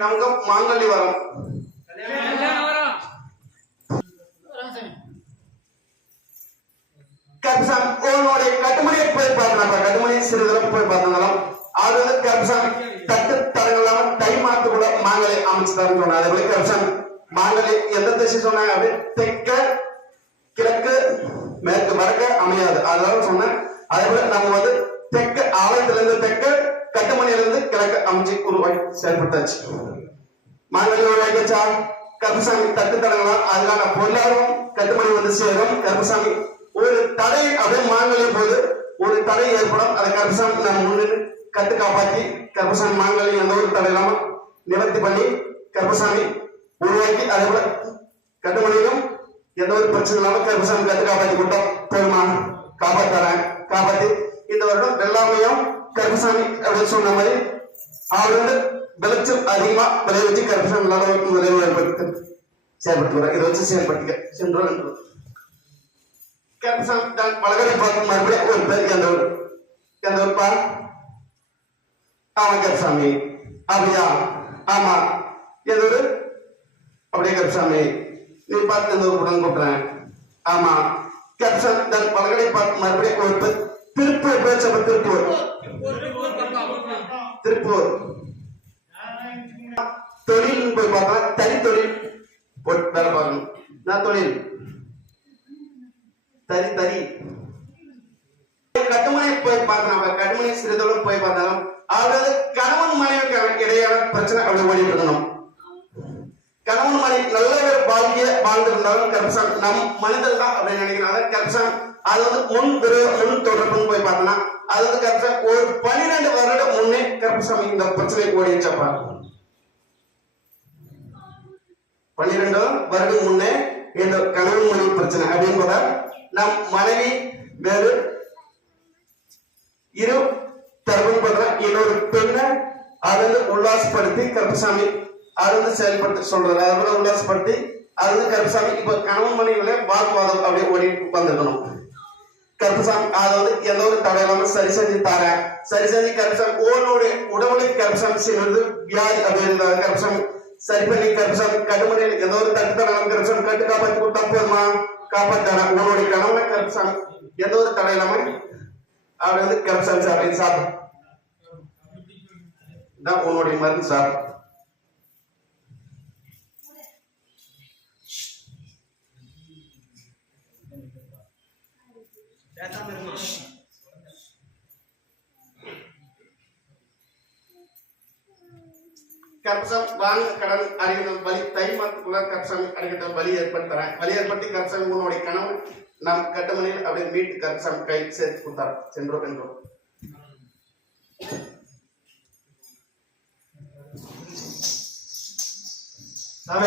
நமக்கு மாங்கல்ய வரம் கருப்பசாமி உன்னுடைய கட்டுமணியை போய் பார்க்கலாம். கட்டுமணி சிறிதளவு போய் பார்த்தாலும் அது வந்து கருப்பசாமி தட்டு தரங்களாம தை மாத்துக்குள்ள மாங்கலை அமைச்சுதான் சொன்னாங்க. அதே போல கருப்பசாமி மாங்கலை எந்த திசை சொன்னாங்க அப்படின்னு தெற்க கிழக்கு மேற்கு வடக்க அமையாது அதனால சொன்னேன். அதே போல நம்ம வந்து தெற்க ஆலயத்திலிருந்து தெற்க கட்டுமணியிலிருந்து கிழக்கு அமைச்சு உருவாக்கி செயல்பட்டாச்சு. மாங்கல்ய உருவாக்கிச்சா கருப்பசாமி தட்டு தடங்களாம் அதுக்கான பொருளாதாரம் கட்டுமணி வந்து சேரும். கருப்பசாமி ஒரு தடை அப்படியே மாங்கல்யம் போது ஒரு தடை ஏற்படும். அதை கருப்பசாமி நம்ம முன்னிட்டு கட்டு காப்பாற்றி கருப்பசாமி மாங்கல்யம் எந்த ஒரு தடை இல்லாம நிவர்த்தி பண்ணி கருப்பசாமி உருவாக்கி அதே போல கட்டுமணியிலும் எந்த ஒரு பிரச்சனை இல்லாம கருப்பசாமி கட்டு காப்பாற்றி கொடுத்தோம். பெருமான் காப்பாற்றுறேன் காப்பாற்றி இந்த வருடம் வெள்ளாமையும் கருப்பசாமி அப்படின்னு சொன்ன மாதிரி அவர் வந்து விளைச்சல் அதிகமா விளைவிச்சு கருப்பசாமி விளைவு ஏற்படுத்த செயல்படுத்துவார். இதை வச்சு செயல்படுத்திக்க சென்றோம் என்று கருப்பசாமி தான் பலகரை பார்த்து மறுபடியும் ஒரு பேர் எந்த ஊர்ப்பா ஆமா கருப்பசாமி அப்படியா ஆமா எந்த ஊரு அப்படியே கருப்பசாமி நீ பார்த்து எந்த ஊர் உடன் கூப்பிடுறேன் ஆமா கருப்பசாமி தான் பலகரை பார்த்து மறுபடியும் ஒரு பேர் திருப்பூர் பேர் சொல்ல திருப்பூர் திருப்பூர் தொழில் போய் பார்க்கலாம். தனி தொழில் போட்டு வேலை பார்க்கணும். நான் தொழில் தனி தனி கட்டுமனை போய் பார்க்கலாம். கட்டுமனை சிறிதளவு போய் பார்த்தாலும் அதாவது கணவன் மனைவிக்கு இடையான பிரச்சனை அப்படி ஓடிட்டு இருக்கணும். கணவன் மனைவி நல்ல ஒரு வாழ்க்கைய வாழ்ந்திருந்தாலும் கருப்பசாமி நம் மனிதர் தான் அப்படின்னு நினைக்கிறாங்க. கருப்பசாமி அது வந்து முன் தொடர்புன்னு போய் பார்த்தோம்னா அது வந்து கருப்பசாமி ஒரு 12 வருடம் முன்னே கருப்பசாமி இந்த பிரச்சனை ஓடிச்சப்பா. 12 வருடம் முன்னே இந்த கணவன் மனைவி பிரச்சனை அப்படின்னு நம் மனைவி வேறு இரு தரப்புன்னு பார்த்தா இன்னொரு பெண்ணை அது வந்து உல்லாசப்படுத்தி கருப்பசாமி அது வந்து செயல்படுத்த சொல்றாரு. அதை உல்லாசப்படுத்தி அது வந்து கருப்பசாமி இப்ப கணவன் மனைவியில வாக்குவாதம் அப்படியே ஓடி உட்கார்ந்துருக்கணும். கருப்பசாமி அதை வந்து எந்த ஒரு தடை இல்லாம சரி செஞ்சு தரேன் சரி செஞ்சு கருப்பசாமி உன்னுடைய உடவுளை கருப்பசாமி செய்வது வியாதி அப்படின்னு கருப்பசாமி சரி பண்ணி கருப்பசாமி கட்டுமணியில் எந்த ஒரு தட்டு தரலாம் கருப்பசாமி கட்டு காப்பாற்றி கொடுத்தா போதுமா காப்பாற்றாரா உன்னுடைய கணவனை கருப்பசாமி எந்த ஒரு தடை இல்லாம அப்படி வந்து கருப்பசாமி சாப்பிட்டு சாப்பிடும் உன்னுடைய மருந்து சாப்பிடும். கருப்பசாமி வாங்க கடன் அறிகிற பலி தை மாதத்துக்குள்ள கருப்பசாமி அறிகிற பலி ஏற்படுத்துறேன். பலி ஏற்படுத்தி கருப்பசாமி உன்னுடைய கணவன் நம் கட்டுமணியில் அப்படியே மீட்டு கருப்பசாமி கை சேர்த்து கொடுத்தார். சென்றோம் என்றோம் சாமி